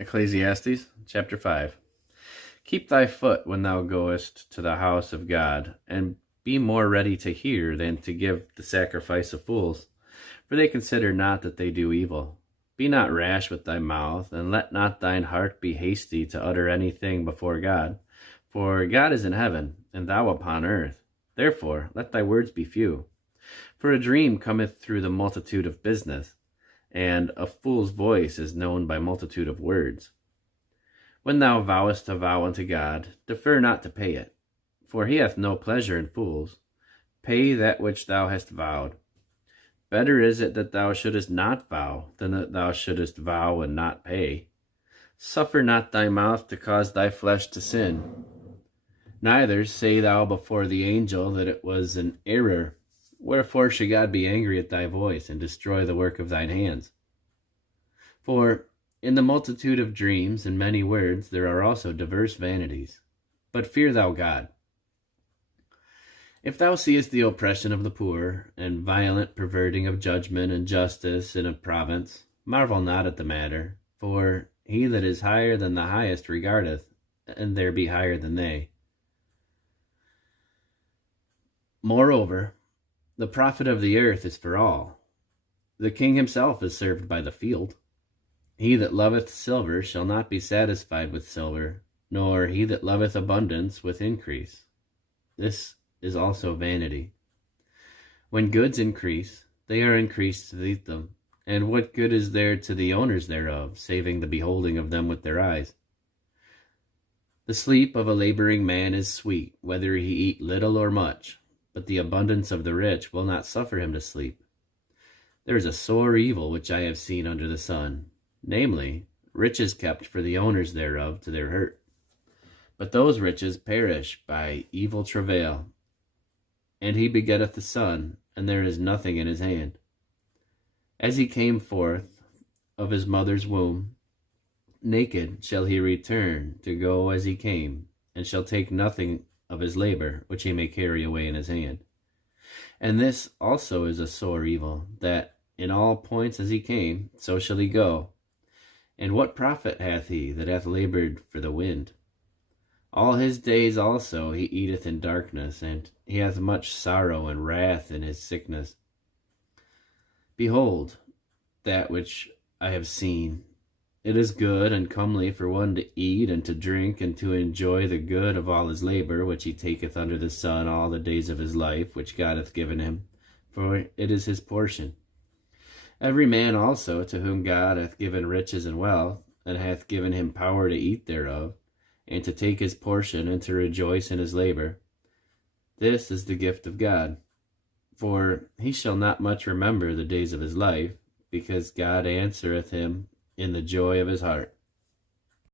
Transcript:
Ecclesiastes chapter 5. Keep thy foot when thou goest to the house of God, and be more ready to hear than to give the sacrifice of fools, for they consider not that they do evil. Be not rash with thy mouth, and let not thine heart be hasty to utter anything before God. For God is in heaven, and thou upon earth. Therefore let thy words be few. For a dream cometh through the multitude of business, and a fool's voice is known by multitude of words. When thou vowest a vow unto God, defer not to pay it, for he hath no pleasure in fools. Pay that which thou hast vowed. Better is it that thou shouldest not vow, than that thou shouldest vow and not pay. Suffer not thy mouth to cause thy flesh to sin. Neither say thou before the angel that it was an error. Wherefore should God be angry at thy voice, and destroy the work of thine hands? For in the multitude of dreams and many words there are also diverse vanities. But fear thou God. If thou seest the oppression of the poor, and violent perverting of judgment and justice in a province, marvel not at the matter, for he that is higher than the highest regardeth, and there be higher than they. Moreover, the profit of the earth is for all. The king himself is served by the field. He that loveth silver shall not be satisfied with silver, nor he that loveth abundance with increase. This is also vanity. When goods increase, they are increased to eat them. And what good is there to the owners thereof, saving the beholding of them with their eyes? The sleep of a laboring man is sweet, whether he eat little or much, but the abundance of the rich will not suffer him to sleep. There is a sore evil which I have seen under the sun, namely, riches kept for the owners thereof to their hurt. But those riches perish by evil travail. And he begetteth a son, and there is nothing in his hand. As he came forth of his mother's womb, naked shall he return to go as he came, and shall take nothing of his labor, which he may carry away in his hand. And this also is a sore evil, that in all points as he came, so shall he go. And what profit hath he that hath labored for the wind? All his days also he eateth in darkness, and he hath much sorrow and wrath in his sickness. Behold, that which I have seen, it is good and comely for one to eat and to drink, and to enjoy the good of all his labor, which he taketh under the sun all the days of his life, which God hath given him, for it is his portion. Every man also to whom God hath given riches and wealth, and hath given him power to eat thereof, and to take his portion, and to rejoice in his labor, this is the gift of God. For he shall not much remember the days of his life, because God answereth him in the joy of his heart.